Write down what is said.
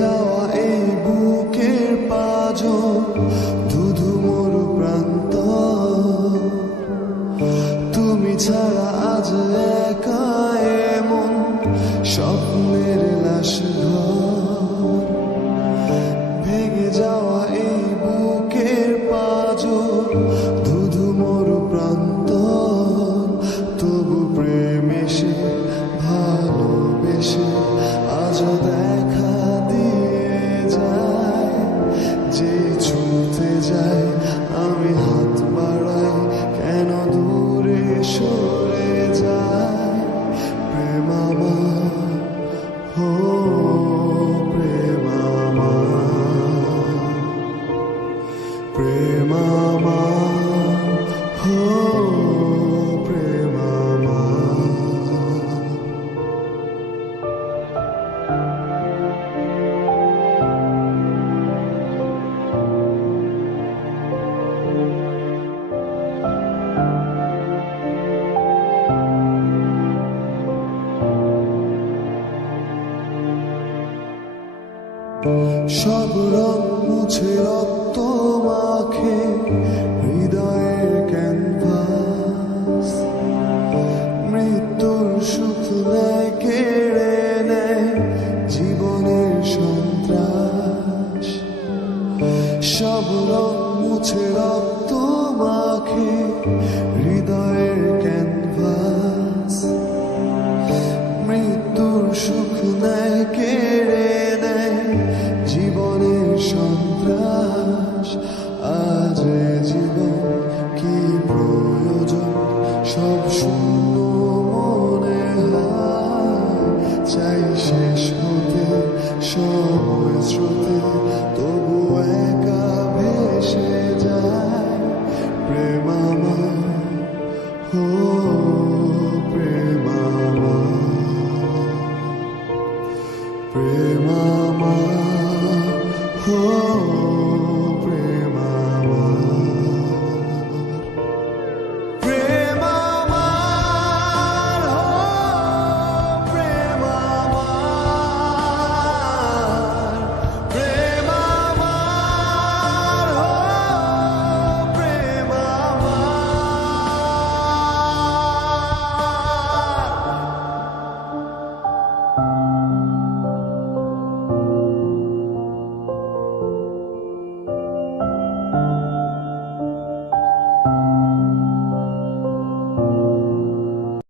যাওয়া এই বুকের পাঁজর, ধুধু মরু প্রান্ত, তুমি ছাড়া আজ একা এমন স্বপ্নের লাশ ঘর। ভেঙে যাওয়া এই বুকের পাঁজর, ধুধু মরু প্রান্ত, তবু প্রেম এসে ভালোবেসে আজও দেখা দিয়ে যায়। যে ছুঁতে যায় আমি হাত বাড়াই, কেন দূরে সরে যায়। প্রেম আমার, হো প্রেম আমার, প্রেম আমার, হো প্রেম আমার। সব রং মুছে রক্ত মাখে হৃদয়ের ক্যানভাস, মৃত্যুর সুখ নেয় কেড়ে নেয় জীবনের সন্ত্রাস। সব রং মুছে রক্ত মাখে হৃদয়ের ক্যানভাস, মৃত্যুর সুখ নেয় কেড়ে নেয় জীবনের সন্ত্রাস। আজ জীবন কি প্রয়োজন, সব শূন্য মনে হয়। চাই শেষ হতে সময় স্রোতে